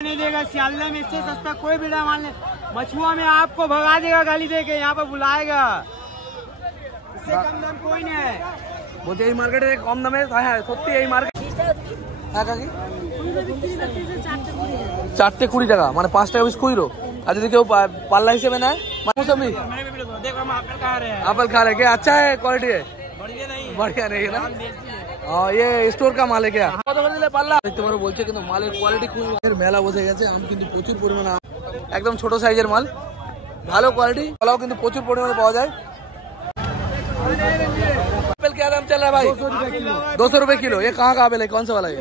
नहीं देगा। सियालदह में इससे सस्ता कोई बिना माल नहीं। मछुआ में आपको भगा देगा गाली देके, यहाँ पर बुलाएगा। इससे कम दाम कोई नहीं है। বলতে এই মার্কেটে কম দামে, হ্যাঁ সত্যি এই মার্কেট। হ্যাঁ কাকি 4টে 20 টাকা, মানে 5 টাকা পিস খুচরো। আর যদি কেউ পাল্লা হিসেবে নেয় मौसमी एप्पल खा रहे क्या? अच्छा है क्वालिटी है? बढ़िया नहीं है ना? हाँ ये स्टोर का माल है क्या? পাল্লা দেখতে পারো বলছে, কিন্তু মালের কোয়ালিটি খুব। মেলা বসে গেছে, আম কিন্তু প্রচুর পরিমাণে, একদম ছোট সাইজের মাল, ভালো কোয়ালিটি। কলাও কিন্তু প্রচুর পরিমাণে পাওয়া যায়। एप्पल क्या दाम चल रहा है भाई? 200 रुपए किलो। ये कहाँ का एप्पल है? कौन सा वाला है?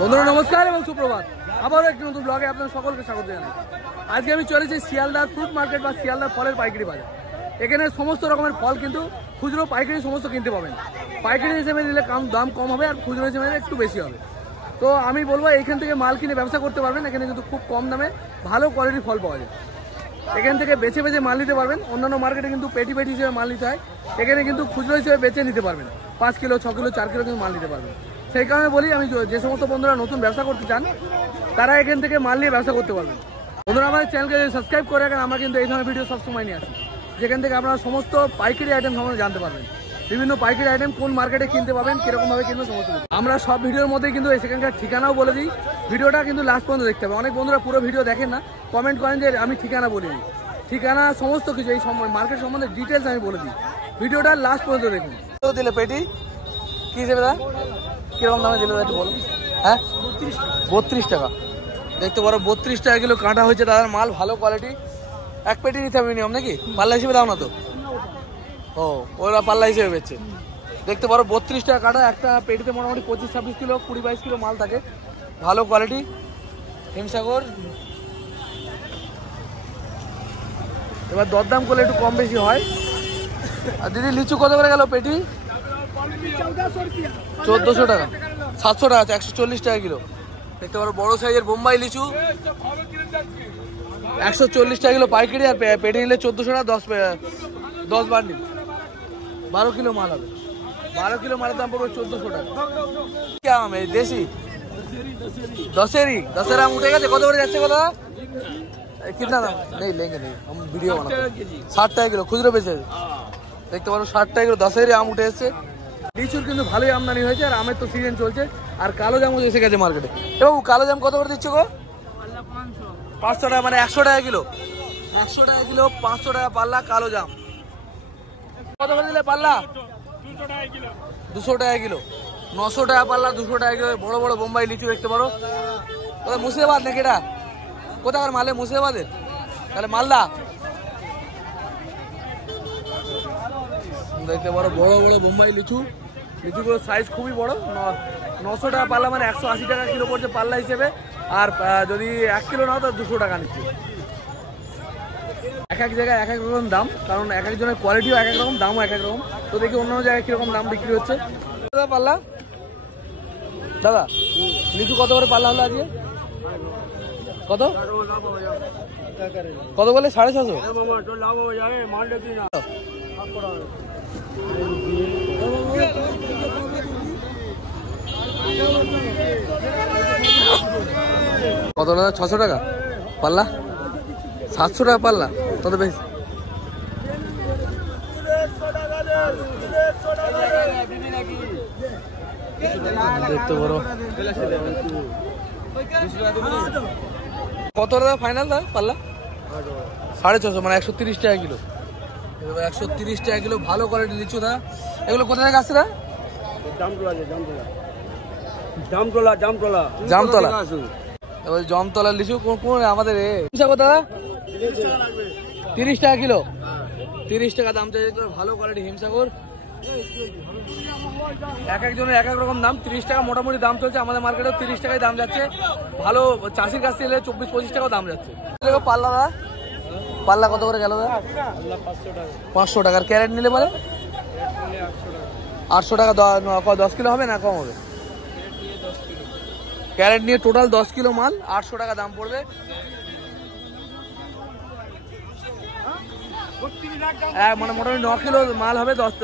বন্ধুরা নমস্কার এবং সুপ্রভাত। আবারও একটি নতুন ব্লগে আপনাদের সকলকে স্বাগত জানাই। আজকে আমি চলেছি শিয়ালদার ফ্রুট মার্কেট বা শিয়ালদার ফলের পাইকারি বাজার। এখানে সমস্ত রকমের ফল কিন্তু খুচরো পাইকারি সমস্ত কিনতে পাবেন। পাইকারি হিসেবে নিলে দাম কম হবে, আর খুচরো হিসেবে নিলে একটু বেশি হবে। তো আমি বলবো এইখান থেকে মাল কিনে ব্যবসা করতে পারবেন। এখানে কিন্তু খুব কম দামে ভালো কোয়ালিটির ফল পাওয়া যায়। এখান থেকে বেছে বেছে মাল নিতে পারবেন। অন্যান্য মার্কেটে কিন্তু পেটি পেটি হিসেবে মাল নিতে হয়, এখানে কিন্তু খুচরো হিসেবে বেছে নিতে পারবেন। 5 কিলো 6 কিলো 4 কিলো কিন্তু মাল নিতে পারবেন। সেই কারণে বলি, আমি যে সমস্ত বন্ধুরা নতুন ব্যবসা করতে চান তারা এখান থেকে মাল নিয়ে ব্যবসা করতে পারবেন। বন্ধুরা আমাদের চ্যানেলকে সাবস্ক্রাইব করে রাখেন। আমরা কিন্তু এই ধরনের ভিডিও সবসময় নিয়ে আসি, যেখান থেকে আপনারা সমস্ত পাইকারি আইটেম সম্বন্ধে জানতে পারবেন। বিভিন্ন পাইকারি আইটেম কোন মার্কেটে কিনতে পাবেন, কিরকম ভাবে কিনবেন সমস্ত। আমরা সব ভিডিওর মধ্যে কিন্তু সেখানকার ঠিকানাও বলে দিই। ভিডিওটা কিন্তু লাস্ট পর্যন্ত দেখতে হবে। অনেক বন্ধুরা পুরো ভিডিও দেখেন না, কমেন্ট করেন যে আমি ঠিকানা বলিনি। ঠিকানা সমস্ত কিছু এই মার্কেট সম্বন্ধে ডিটেলস আমি বলে দিই। ভিডিওটা লাস্ট পর্যন্ত দেখুন। দিলে পেটি কি হিসেবে দা, কিরকম দামে দিলে একটু বলুন। হ্যাঁ 32 টাকা। দেখতে পারো 32 টাকা কিলো কাঁটা হয়েছে দাদার মাল, ভালো কোয়ালিটি। এক পেটি নিতে হবে মিনিমাম নাকি? পাল্লা হিসেবে দাও না তো? ও ওরা পাল্লা হিসেবে বেচছে। দেখতে পারো 32 টাকা কাঁটা। একটা পেটিতে মোটামুটি 25-26 কিলো 20-22 কিলো মাল থাকে, ভালো কোয়ালিটি। হিমসাগর এবার দরদাম করলে একটু কম বেশি হয়। আর দিদি লিচু কত করে গেল পেটি? 1400 টাকা। 700 টাকা আছে, 140 টাকা কিলো। দেখতে পারো বড় সাইজের বোম্বাই লিচু 140 টাকা কিলো পাইকারি। আর পেটি নিলে 1400 টাকা। 10 বান্ডিল 12 কিলো মাল হবে। 12 কিলো মালের দাম পড়বে 1400 টাকা। কি আম এই দেশি? दशहरी आम उठे गए। कत করে যাচ্ছে কথা? कितना दाम? नहीं लेंगे नहीं, हम वीडियो बनाते हैं। 60 টাকা কিলো খুচরো বেচে। দেখতে পারো 60 টাকা কিলো দশেরই আম উঠে এসছে। লিচুর কিন্তু ভালোই আমদানি হয়েছে, আর আমের তো সিজন চলছে। আর কালো জামও এসে গেছে মার্কেটে। এবং কালো জাম কত করে দিচ্ছ গো? 500 টাকা, মানে 100 টাকা কিলো। 100 টাকা কিলো, 500 টাকা পাল্লা কালো জাম। কত করে দিলে পাল্লা? 200 টাকা কিলো। 900 টাকা পাল্লা, 200 টাকা কিলো। বড় বড় বোম্বাই লিচু দেখতে পারো। মুর্শিদাবাদ নাকি এটা? কোথাকার মালে? মুর্শিদাবাদের? তাহলে মালদা। দেখতে পারো বড় বড় বোম্বাই লিচু। লিচুগুলোর সাইজ খুবই বড়। 900 টাকা পাল্লা, মানে 180 টাকা কিলো পড়ছে পাল্লা হিসেবে। আর যদি 1 কিলো নাও তো 200 টাকা নিচ্ছে। এক এক জায়গায় এক এক রকম দাম, কারণ এক একজনের কোয়ালিটিও এক এক রকম, দামও এক এক রকম। তো দেখি অন্য জায়গায় কিরকম দাম বিক্রি হচ্ছে। পাল্লা দাদা লিচু কত করে পাল্লা হলো আজকে? কত কত বলে? 650। কত টাকা? 600 টাকা পাল্লা, 700 টাকা পাল্লা। কত বেশি? দেখতে পারো কত টাকা ফাইনাল দাদা পাল্লা? 650, মানে 130 টাকা কিলো। 130 টাকা কিলো ভালো কোয়ালিটি লিচু দা। এগুলো কোথা থেকে আসছে? জামতলা লিচু কোন আমাদের? দাদা 30 টাকা কিলো। 30 টাকা দাম চাইছে। ভালো কোয়ালিটি হিমসাগর। এক একজনের এক এক রকম দাম। 30 টাকা মোটামুটি দাম চলছে আমাদের মার্কেটে। 30 টাকায় দাম যাচ্ছে। ভালো চাষির কাছ থেকে 24-25 টাকাও দাম যাচ্ছে। পাল্লা দা পাল্লা কত করে গেল? 500 টাকার ক্যারেট নিলে পরে 800 টাকা। 10 কিলো হবে না কম হবে? ক্যারেট নিয়ে টোটাল 10 কিলো মাল 800 টাকা দাম পড়বে। মানে মোটামুটি 9 কিলো মাল হবে, 10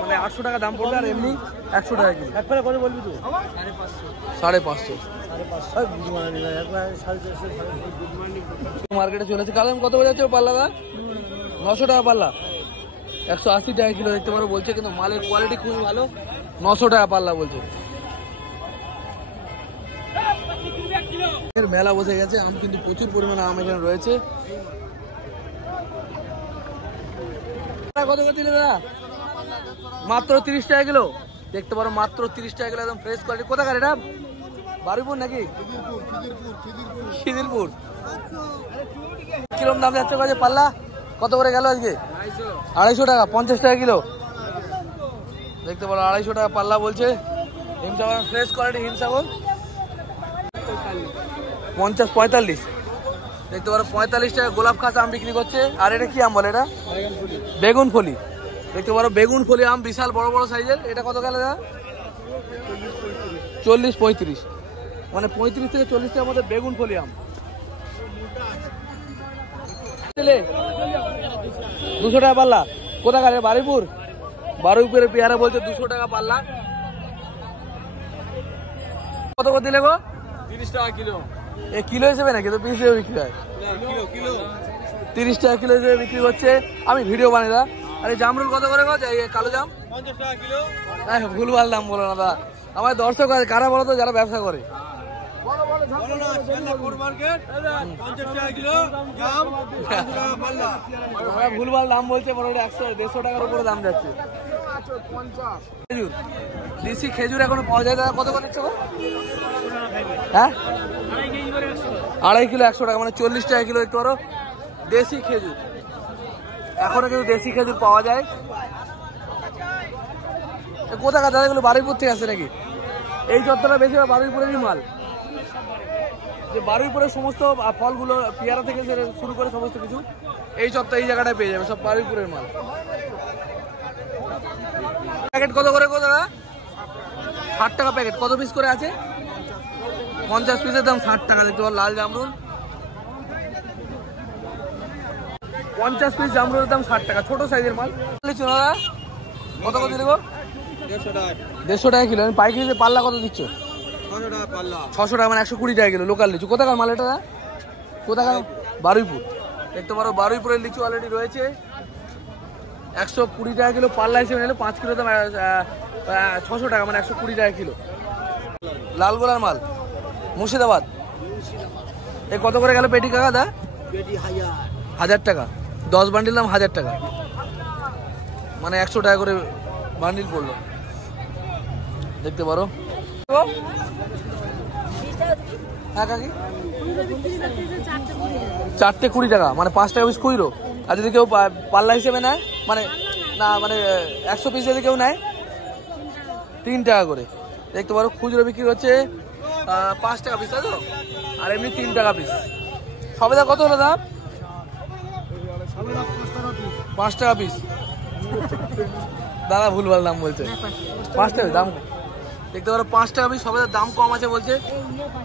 মানে 800 টাকা দাম পড়বে, আর এমনি 100 টাকা কিলো। একবারে করে বলবি তো 550 মার্কেটে চলেছে। কালাম কত বাজে যাচ্ছে পাল্লা? 900 টাকা পাল্লা, 180 টাকা কিলো দেখতে পারো বলছে, কিন্তু মালের কোয়ালিটি খুবই ভালো। 900 টাকা পাল্লা বলছে। মেলা বসে গেছে, আম কিন্তু প্রচুর পরিমাণে আম এখানে রয়েছে। কত করে দিলে দাদা? মাত্র 30 টাকা কিলো দেখতে পারো, মাত্র 30 টাকা কিলো, একদম ফ্রেশ কোয়ালিটি। কোথাকার এটা? বারুইপুর নাকি খিদিরপুর? কিরম দাম যাচ্ছে কাজে পাল্লা? কত করে গেল আজকে? 250 টাকা, 50 টাকা কিলো দেখতে পারো, 250 টাকা পাল্লা বলছে। হিমসাগর ফ্রেশ কোয়ালিটি, হিমসাগর 50-45 দেখতে পারো, 45 টাকা গোলাপ খাস আম বিক্রি করছে। আর এটা কি আম বলে? এটা বেগুন ফলি দেখতে পারো, বেগুন ফলি আম বিশাল বড় বড় সাইজের। এটা কত গেল দাদা? 40-35 মানে 35 থেকে 40 টাকার মধ্যে বেগুন ফলি আম। 200 টাকা পাল্লা। কোথাকার? বারুইপুর? বারুইপুরের পেয়ারা বলছে 200 টাকা পাল্লা। কত করে দিলে গো? 30 টাকা কিলো। এ কিলো হিসেবে নাকি তো পিস হিসেবে বিক্রি হয়? 30 টাকা কিলো হিসেবে বিক্রি করছে। আমি ভিডিও বানাই দা। আরে জামরুল কত করে গো? কালো জাম 50 টাকা কিলো। ভুলভাল দাম বলো না দা, আমার দর্শক আছে কারা বলো তো, যারা ব্যবসা করে। ভুলভাল দাম বলছে, মোটামুটি 100-150 টাকার উপরে দাম যাচ্ছে। খেজুর, দেশি খেজুর এখনো পাওয়া যায় দাদা, কত করে দিচ্ছে গো? হ্যাঁ 2.5 কিলো 100 টাকা, মানে 40 টাকা কিলো একটু আরো দেশি খেজুর। এখনো কিন্তু দেশি খেজুর পাওয়া যায়। কোথাকার দাদা এগুলো? বারুইপুর থেকে আসে নাকি? এই চত্বরটা বেশি বারুইপুরেরই মাল। যে বারুইপুরের সমস্ত ফলগুলো, পেয়ারা থেকে শুরু করে সমস্ত কিছু এই চত্বর, এই জায়গাটায় পেয়ে যাবে, সব বারুইপুরের মাল। প্যাকেট কত করে গো দাদা? 60 টাকা প্যাকেট। কত পিস করে আছে? 50 পিসের দাম 60 টাকা দেখতে পারো। লাল জামরুল 50 পিস, জামরুলের দাম 60 টাকা, ছোট সাইজের মাল। দাদা কত করে দিলে গো? 150 টাকা কিলো। পাইকারিতে পাল্লা কত দিচ্ছ? 600 টাকা, মানে 120 টাকা কিলো। লোকাল লিচু কোথাকার মাল এটা? কোথাকার? বারুইপুর দেখতে পারো, বারুইপুরের লিচু অলরেডি রয়েছে। 120 টাকা কিলো পাল্লা হিসেবে নিলে 5 কিলো দাম 600 টাকা, মানে 120 টাকা কিলো। লালগোলার মাল মুর্শিদাবাদ। এ কত করে গেল পেটি কাকা দা? 1000 টাকা, 10 বান্ডিল দাম 1000 টাকা, মানে 100 টাকা করে বান্ডিল পড়লো দেখতে পারো। হ্যাঁ কাকি 4টে 20 টাকা, মানে 5 টাকা পিস খুচরো। আর যদি কেউ পাল্লা হিসেবে নেয়, মানে না মানে 100 পিস যদি কেউ নেয় 3 টাকা করে দেখতে পারো। খুচরো বিক্রি হচ্ছে 5 টাকা পিস, তাই তো? আর এমনি 3 টাকা পিস। সবেদা কত হলো দাম? 5 টাকা পিস। দাদা ভুলভাল দাম বলছে, 5 টাকা দাম দেখতে পারো। 5 টাকা পিস, সবেদার দাম কম আছে বলছে,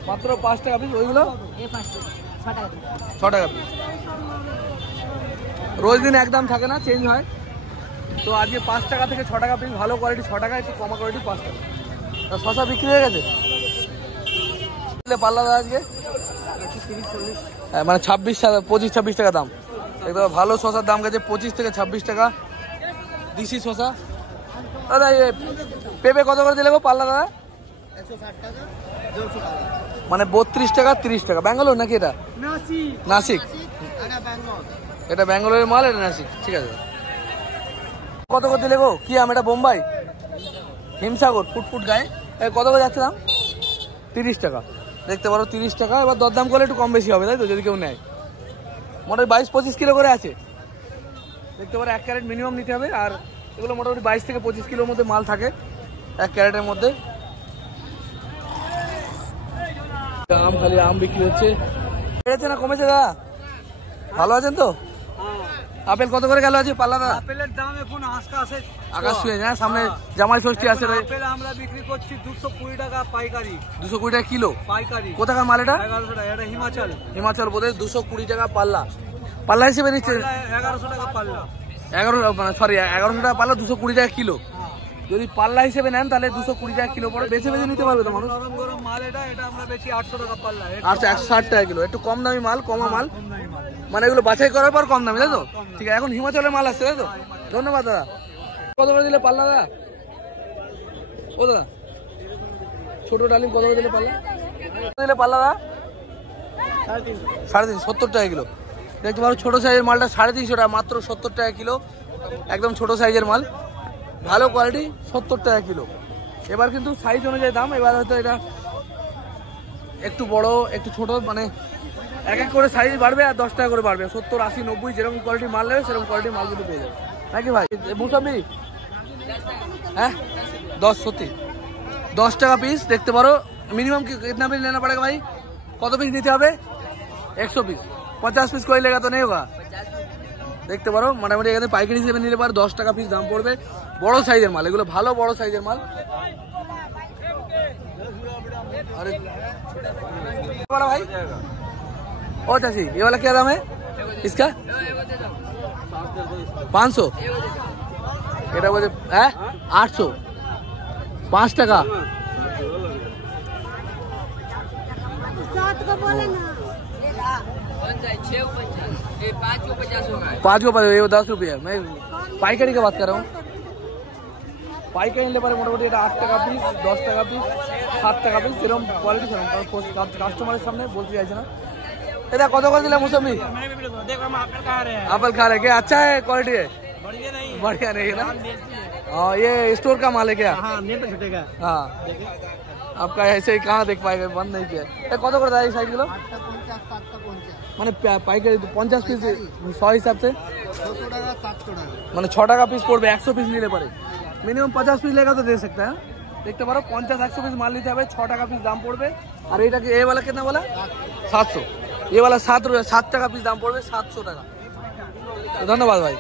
মাত্র 5 টাকা পিস। ওইগুলো 6 টাকা পিস। রোজ দিন একদম থাকে না, চেঞ্জ হয়। তো আজকে 5 টাকা থেকে 6 টাকা পিস, ভালো কোয়ালিটি 6 টাকা, একটু কমা কোয়ালিটি 5 টাকা। শশা বিক্রি হয়ে গেছে পাল্লা দাদা আজকে? মানে 25-26 টাকা দাম দেখতে পাবো। ভালো শশার দাম গেছে 25 থেকে 26 টাকা দিশি শশা। দাদা পেঁপে কত করে দিলে গো পাল্লা দাদা? 160 টাকা, মানে 32 টাকা 30 টাকা। ব্যাঙ্গালোর নাকি এটা? নাসিক। এটা ব্যাঙ্গালোরের মাল, এটা নাসিক, ঠিক আছে। কত করে দিলে গো? কি আম এটা? বোম্বাই হিমসাগর, ফুটফুট গায়ে। কত করে যাচ্ছে দাম? 30 টাকা দেখতে পারো, 30 টাকা। এবার দরদাম করলে একটু কম বেশি হবে, তাই তো? যদি কেউ নেয় মোটামুটি 22-25 কিলো করে আছে দেখতে পারো। 1 ক্যারেট মিনিমাম নিতে হবে। আর এগুলো মোটামুটি 22 থেকে 25 কিলোর মধ্যে মাল থাকে 1 ক্যারেটের মধ্যে। আম খালি আম বিক্রি হচ্ছে। বেড়েছে না কমেছে দাদা? ভালো আছেন তো? আপেল কত করে গেল আছে পাল্লা দাদা? আপেলের দাম এখন আকাশ ছুঁয়ে যায়। সামনে জামাই ষষ্ঠী আছে। আপেল আমরা বিক্রি করছি 220 টাকা পাইকারি, 220 টাকা কিলো পাইকারি। কোথাকার মাল এটা? 1100 টাকা। এটা হিমাচল প্রদেশ। 220 টাকা পাল্লা, পাল্লা হিসেবে নিচ্ছে 1100 টাকা পাল্লা। 1100 টাকা পাল্লা, 220 টাকা কিলো। যদি পাল্লা হিসেবে নেন তাহলে 220 টাকা কিলো পড়ে। বেছে বেছে নিতে পারবে তো মানুষ। গরম গরম মাল এটা আমরা বেচি 800 টাকা পাল্লা। আচ্ছা, 160 টাকা কিলো, একটু কম দামি মাল, কমা মাল, মানে এগুলো বাছাই করার পর কম দামি, তাই তো? ঠিক আছে, এখন হিমাচলের মাল আসছে, তাই তো? ধন্যবাদ দাদা। কত করে দিলে পাল্লা দাদা? ও দাদা, ছোট ডালিম কত করে দিলে পাল্লা? পাল্লা দাদা 350, 70 টাকা কিলো। দেখতে পারো ছোট সাইজের মালটা 350 টাকা, মাত্র 70 টাকা কিলো। একদম ছোট সাইজের মাল, ভালো কোয়ালিটি, 70 টাকা কিলো। এবার কিন্তু সাইজ অনুযায়ী দাম। এবার হয়তো এটা একটু বড়, একটু ছোট, মানে এক এক করে সাইজ বাড়বে আর 10 টাকা করে বাড়বে। 70, 80, 90 যেরকম কোয়ালিটির মাল নেবে সেরকম কোয়ালিটির মাল কিন্তু পেয়ে যাবে, নাকি ভাই? মুসাম্বি হ্যাঁ 10, সত্যি 10 টাকা পিস। দেখতে পারো মিনিমাম कितना पीस लेना पड़ेगा भाई? কত পিস নিতে হবে? 100 পিস। 50 পিস कोई लेगा तो नहीं होगा। দেখতে পারো মোটামুটি এখানে পাইকারি হিসেবে নিলে পারে 10 টাকা পিস দাম পড়বে। বড় সাইজের মাল, এগুলো ভালো বড় সাইজের মাল। अरे वाला भाई, ओ चाची ये वाला क्या दाम है इसका? 500। এটা বলে হ্যাঁ 800, 5 টাকা। 5 को 10 रुपया। मैं पाइकारी का बात कर रहा हूँ। পাইকারি নিলে পারে মোটামুটি এটা 8 টাকা পিস, 10 টাকা পিস, 7 টাকা পিস, এরকম কোয়ালিটি সেরকম। কারণ কাস্টমারের সামনে বলতে চাইছে না। এটা কত করে দিলাম মুসাম্বি? एप्पल खा रहे क्या? अच्छा है, क्वालिटी है? बढ़िया नहीं है ना? हाँ, ये स्टोर का माल है क्या? हाँ, आपका ऐसे ही कहाँ देख पाएगा, बंद नहीं किया। কত করে দেয় সাইজ গুলো? মানে পাইকারি 50 পিস 100 হিসাব से 600 টাকা, 700 টাকা, মানে 6 টাকা পিস পড়বে। 100 পিস নিলে পারে মিনিমাম 50 পিস लेगा तो दे सकता है। দেখতে পারো 50-100 পিস মাল নিতে হবে, 6 টাকা পিস দাম পড়বে। আর এটাকে এ वाला कितना बोला? 700। ये वाला 7 টাকা পিস দাম পড়বে, 700 টাকা। ধন্যবাদ ভাই।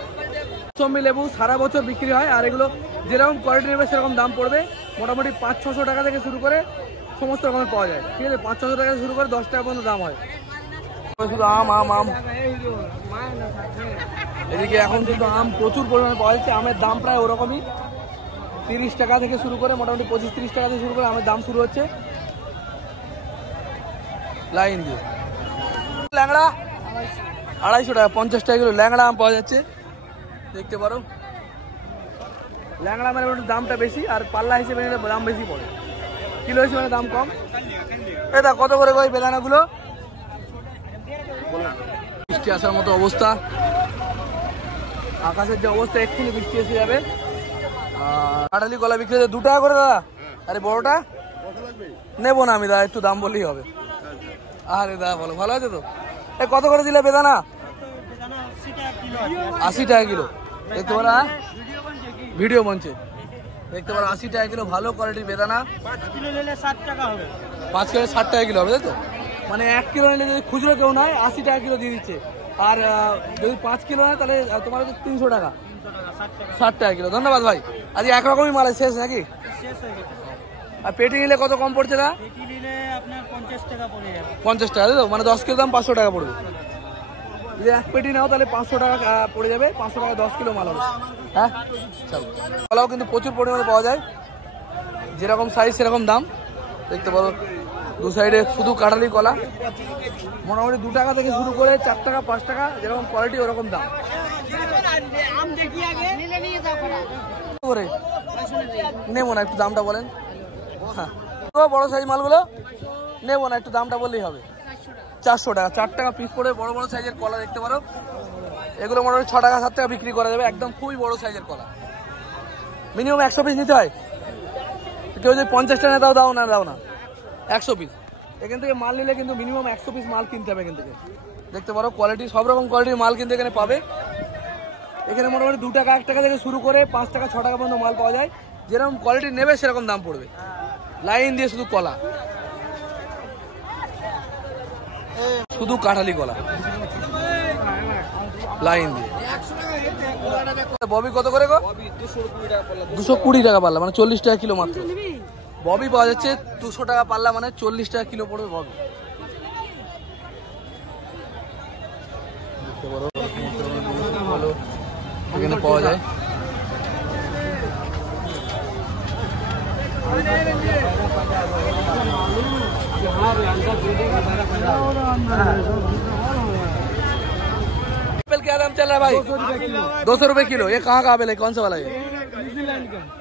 মৌসুমী লেবু সারা বছর বিক্রি হয়, আর এগুলো যেরকম কোয়ালিটি নেবে সেরকম দাম পড়বে। মোটামুটি 500-600 টাকা থেকে শুরু করে সমস্ত রকমের পাওয়া যায়, ঠিক আছে? 500-600 টাকা শুরু করে 10 টাকা পর্যন্ত দাম হয়। শুধু আম আম আম। এদিকে এখন কিন্তু আম প্রচুর পরিমাণে পাওয়া যাচ্ছে। আমের দাম প্রায় ওরকমই, 30 টাকা থেকে শুরু করে মোটামুটি 25-30 টাকা থেকে শুরু করে আমের দাম শুরু হচ্ছে লাইন দিয়ে। ল্যাংড়া 250 টাকা, 50 টাকা কিলো ল্যাংড়া আম পাওয়া যাচ্ছে। দেখতে পারো ল্যাংড়া মানে দামটা বেশি, আর পাল্লা হিসেবে নিলে দাম বেশি পড়ে, কিলো হিসেবে দাম কম। এটা কত করে ওই বেদানাগুলো? বৃষ্টি আসার মতো অবস্থা, আকাশের যে অবস্থা, এক্ষুনি বৃষ্টি এসে যাবে। আর কাঁঠালি কলা বিক্রি হচ্ছে 2 টাকা করে দাদা। আরে বড়টা নেবো না আমি দাদা, একটু দাম বললেই হবে। আরে দাদা বলো, ভালো আছে তো? কত করে দিলে বেদানা? 80 টাকা কিলো। দেখতে পারো ভিডিও বনছে, দেখতে পারো 80 টাকা কিলো, ভালো কোয়ালিটির বেদানা। 5 কিলো নিলে 60 টাকা হবে, 5 কিলো 60 টাকা কিলো হবে, তাই তো? মানে 1 কিলো নিলে যদি খুচরো কেউ নেয় 80 টাকা কিলো দিয়ে দিচ্ছে। আর যদি 5 কিলো নেয় তাহলে তোমার হচ্ছে 300 টাকা, 60 টাকা কিলো। ধন্যবাদ ভাই। আজ একরকমই মাল শেষ নাকি? আর পেটি নিলে কত কম পড়ছে না? পেটি নিলে আপনার 50 টাকা পড়ে যাবে, 50 টাকা, তাই তো? মানে 10 কিলো দাম 500 টাকা পড়বে। যদি 1 পেটি নাও তাহলে 500 টাকা পড়ে যাবে, 500 টাকা 10 কিলো মাল হবে। হ্যাঁ, চলো। কলাও কিন্তু প্রচুর পরিমাণে পাওয়া যায়, যেরকম সাইজ সেরকম দাম। দেখতে পারো দু সাইডে শুধু কাঁঠালি কলা, মোটামুটি 2 টাকা থেকে শুরু করে 4 টাকা, 5 টাকা, যেরকম কোয়ালিটি ওরকম দাম। নেবো না, একটু দামটা বলেন। হ্যাঁ, বড় সাইজ মালগুলো নেবো না, একটু দামটা বললেই হবে। 400 টাকা, 4 টাকা পিস পড়ে। বড় বড় সাইজের কলা দেখতে পারো, এগুলো মোটামুটি 6 টাকা 7 টাকা বিক্রি করা যাবে। একদম খুবই বড় সাইজের কলা, মিনিমাম 100 পিস নিতে হয়। কেউ যদি 50 টাকা দাও, দাও না, দাও না, 100 পিস। এখান থেকে মাল নিলে কিন্তু মিনিমাম 100 পিস মাল কিনতে হবে এখান থেকে। দেখতে পারো কোয়ালিটি, সব রকম কোয়ালিটির মাল কিন্তু এখানে পাবে। এখানে মোটামুটি 2 টাকা 1 টাকা থেকে শুরু করে 5 টাকা 6 টাকা পর্যন্ত মাল পাওয়া যায়। যেরকম কোয়ালিটি নেবে সেরকম দাম পড়বে। লাইন দিয়ে শুধু কলা, শুধু কাঁঠালি কলা, লাইন দিয়ে। ববি কত করে গো? 220 টাকা পাল্লা, মানে 40 টাকা কিলো মাত্র। ববি পাওয়া যাচ্ছে 200 টাকা পাল্লা, মানে 40 টাকা কিলো পড়বে ববি। দেখতে পারো ভালো এখানে পাওয়া যায়। एप्पल क्या दाम चल रहा है भाई? 200 रुपए किलो। ये कहाँ का एप्पल है? कौन सा वाला है?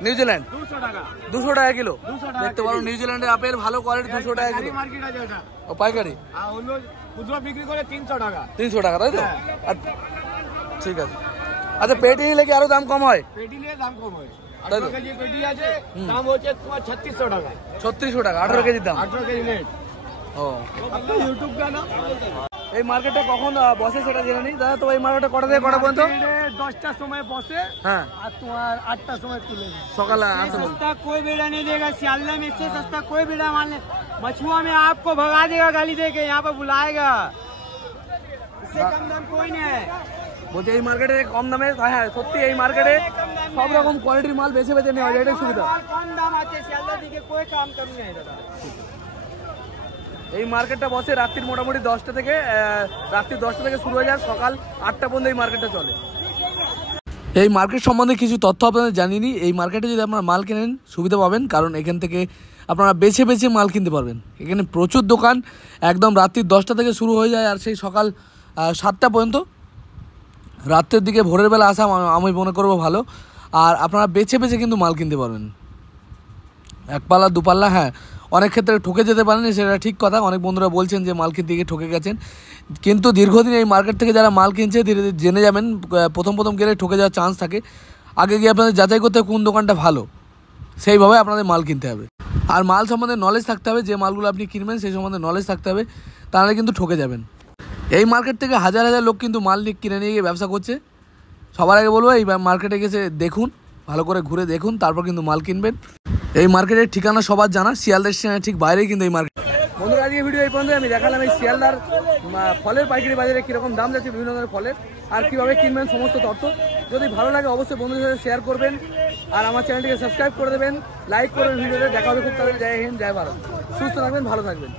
न्यूजीलैंड। 200 টাকা কিলো। দেখতে পারো নিউজিল্যান্ডের আপেল ভালো কোয়ালিটি 200 টাকা কিলো। ও পাইকারি খুচরো বিক্রি করে 300 টাকা। 300 টাকা তাই তো? ঠিক আছে। আচ্ছা পেটি নিলে কি আরো দাম কম হয়? পেটি নিলে দাম কম হয়। 18 কেজি পেটি আছে, দাম হচ্ছে তোমার 3600 টাকা। 3600 টাকা 18 কেজির দাম। 18 কেজি নেট। ও আপনি ইউটিউব का ना এই মার্কেটটা কখন বসে সেটা জেনে নিই দাদা। তো এই মার্কেটটা কটা থেকে কটা পর্যন্ত? 10টার সময় বসে, হ্যাঁ, আর তোমার 8টার সময় খুলে সকাল सस्ता कोई बेड़ा नहीं देगा। सियालदह में इससे सस्ता कोई बेड़ा मान ले। मछुआ में आपको भगा देगा गाली देके, यहाँ पे बुलाएगा। इससे कम दाम कोई नहीं है। বলছি এই মার্কেটে কম দামে, হ্যাঁ সত্যি এই মার্কেটে সব রকম কোয়ালিটির মাল বেছে বেছে নেওয়া যায়, এটাই সুবিধা। कम दाम आते सियालदह दिखे कोई काम कम नहीं है दादा। এই মার্কেটটা বসে রাত্রির মোটামুটি 10টা থেকে রাত্রি 10টা থেকে শুরু হয়ে যায়, সকাল 8টা পর্যন্ত এই মার্কেটটা চলে। এই মার্কেট সম্বন্ধে কিছু তথ্য আপনাদের জানিয়ে নিই। এই মার্কেটে যদি আপনারা মাল কেনেন সুবিধা পাবেন, কারণ এখান থেকে আপনারা বেছে বেছে মাল কিনতে পারবেন। এখানে প্রচুর দোকান, একদম রাত্রি 10টা থেকে শুরু হয়ে যায় আর সেই সকাল 7টা পর্যন্ত। রাত্রের দিকে ভোরের বেলা আসা আমি মনে করবো ভালো, আর আপনারা বেছে বেছে কিন্তু মাল কিনতে পারবেন। এক পাল্লা দু পাল্লা, হ্যাঁ অনেক ক্ষেত্রে ঠকে যেতে পারেন, সেটা ঠিক কথা। অনেক বন্ধুরা বলছেন যে মাল কিনতে গিয়ে ঠকে গেছেন, কিন্তু দীর্ঘদিন এই মার্কেট থেকে যারা মাল কিনছে ধীরে ধীরে জেনে যাবেন। প্রথম গেলে ঠকে যাওয়ার চান্স থাকে। আগে গিয়ে আপনাদের যাচাই করতে হবে কোন দোকানটা ভালো, সেইভাবে আপনাদের মাল কিনতে হবে। আর মাল সম্বন্ধে নলেজ থাকতে হবে, যে মালগুলো আপনি কিনবেন সেই সম্বন্ধে নলেজ থাকতে হবে, তাহলে কিন্তু ঠকে যাবেন। এই মার্কেট থেকে হাজার হাজার লোক কিন্তু মাল কিনে নিয়ে গিয়ে ব্যবসা করছে। সবার আগে বলবো এই মার্কেটে গেছে দেখুন, ভালো করে ঘুরে দেখুন, তারপর কিন্তু মাল কিনবেন। এই মার্কেটের ঠিকানা সবার জানা, শিয়ালদা স্টেশনের ঠিক বাইরেই কিন্তু এই মার্কেট। বন্ধুরা আজকে ভিডিও এই পর্যন্ত। আমি দেখালাম এই শিয়ালদার ফলের পাইকারি বাজারে কীরকম দাম যাচ্ছে বিভিন্ন ধরনের ফলের, আর কীভাবে কিনবেন সমস্ত তথ্য। যদি ভালো লাগে অবশ্যই বন্ধুদের সাথে শেয়ার করবেন, আর আমার চ্যানেলটিকে সাবস্ক্রাইব করে দেবেন, লাইক করবেন ভিডিওতে। দেখা হবে খুব তাড়াতাড়ি। জয় হিন্দ, জয় ভারত। সুস্থ থাকবেন, ভালো থাকবেন।